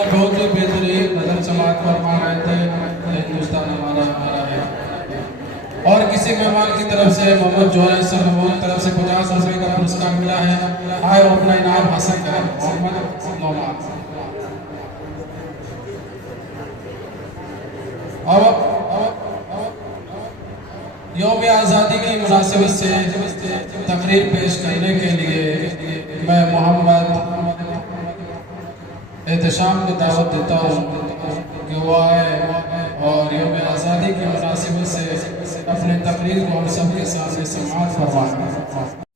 माशाल्लाह बहुत ही बेहतरीन नजर समात फरमा रहे थे। हिंदुस्तान हमारा हमारा है। और किसी मेहमान की तरफ से मोहम्मद जोहर सर की तरफ से 50 रुपए का पुरस्कार मिला है। आए अपना इनाम हासिल करें। मोहम्मद नौमान अब यौम आज़ादी की मुनासिबत से तकरीर पेश करने के लिए मैं मोहम्मद एहतशाम को दावत देता हूँ कि वो आए और यौम आज़ादी की मुनासिबत से अपने तकरीर को हम सबके सामने समाअत फरमाएं।